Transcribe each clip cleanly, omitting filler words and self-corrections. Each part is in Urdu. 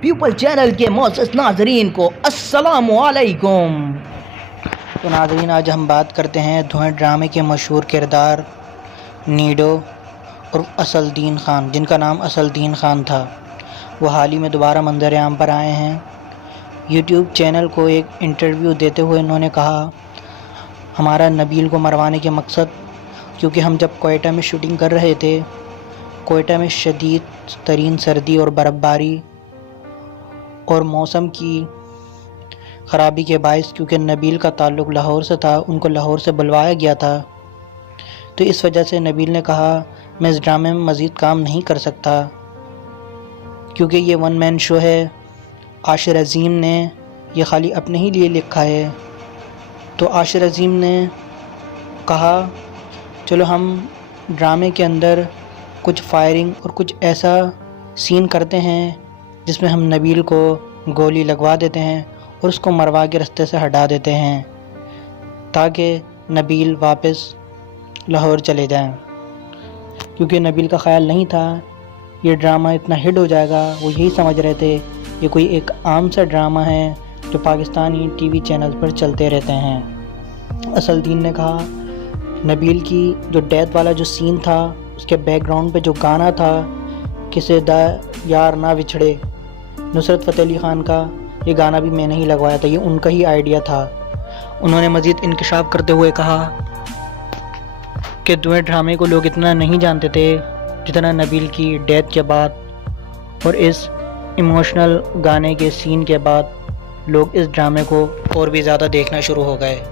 پیپل چینل کے معزز ناظرین کو السلام علیکم۔ تو ناظرین، آج ہم بات کرتے ہیں دھویں ڈرامے کے مشہور کردار نیڈو اور اسدالدین خان، جن کا نام اسدالدین خان تھا۔ وہ حال ہی میں دوبارہ منظر عام پر آئے ہیں۔ یوٹیوب چینل کو ایک انٹرویو دیتے ہوئے انہوں نے کہا، ہمارا نبیل کو مروانے کے مقصد، کیونکہ ہم جب کوئٹہ میں شوٹنگ کر رہے تھے، کوئٹہ میں شدید ترین سردی اور برف باری اور موسم کی خرابی کے باعث، کیونکہ نبیل کا تعلق لاہور سے تھا، ان کو لاہور سے بلوایا گیا تھا، تو اس وجہ سے نبیل نے کہا میں اس ڈرامے میں مزید کام نہیں کر سکتا، کیونکہ یہ ون مین شو ہے، عاشر عظیم نے یہ خالی اپنے ہی لیے لکھا ہے۔ تو عاشر عظیم نے کہا چلو ہم ڈرامے کے اندر کچھ فائرنگ اور کچھ ایسا سین کرتے ہیں جس میں ہم نبیل کو گولی لگوا دیتے ہیں اور اس کو مروا کے رستے سے ہٹا دیتے ہیں تاکہ نبیل واپس لاہور چلے جائیں، کیونکہ نبیل کا خیال نہیں تھا یہ ڈرامہ اتنا ہٹ ہو جائے گا۔ وہ یہی سمجھ رہے تھے یہ کوئی ایک عام سا ڈرامہ ہے جو پاکستانی ٹی وی چینل پر چلتے رہتے ہیں۔ اسدالدین نے کہا نبیل کی جو ڈیتھ والا جو سین تھا، اس کے بیک گراؤنڈ پہ جو گانا تھا کسے دا یار نہ بچھڑے، نصرت فتح علی خان کا، یہ گانا بھی میں نے ہی لگوایا تھا، یہ ان کا ہی آئیڈیا تھا۔ انہوں نے مزید انکشاف کرتے ہوئے کہا کہ دھویں ڈرامے کو لوگ اتنا نہیں جانتے تھے جتنا نبیل کی ڈیتھ کے بعد اور اس ایموشنل گانے کے سین کے بعد لوگ اس ڈرامے کو اور بھی زیادہ دیکھنا شروع ہو گئے۔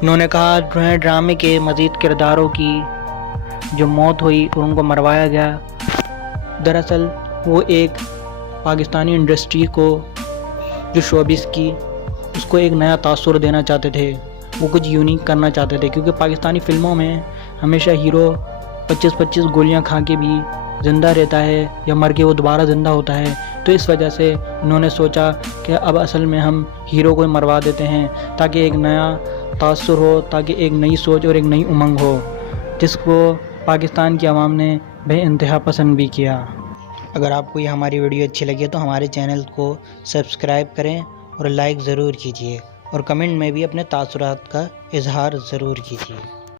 انہوں نے کہا دھویں ڈرامے کے مزید کرداروں کی جو موت ہوئی اور ان کو مروایا گیا، دراصل وہ ایک پاکستانی انڈسٹری کو، جو شوبز کی، اس کو ایک نیا تاثر دینا چاہتے تھے، وہ کچھ یونیک کرنا چاہتے تھے، کیونکہ پاکستانی فلموں میں ہمیشہ ہیرو 25 گولیاں کھا کے بھی زندہ رہتا ہے یا مر کے وہ دوبارہ زندہ ہوتا ہے، تو اس وجہ سے انہوں نے سوچا کہ اب اصل میں ہم ہیرو کو مروا دیتے ہیں تاکہ ایک نیا تاثر ہو، تاکہ ایک نئی سوچ اور ایک نئی امنگ ہو، جس کو پاکستان کی عوام نے بے انتہا پسند بھی کیا۔ اگر آپ کو یہ ہماری ویڈیو اچھی لگے تو ہمارے چینل کو سبسکرائب کریں اور لائک ضرور کیجیے، اور کمنٹ میں بھی اپنے تاثرات کا اظہار ضرور کیجیے۔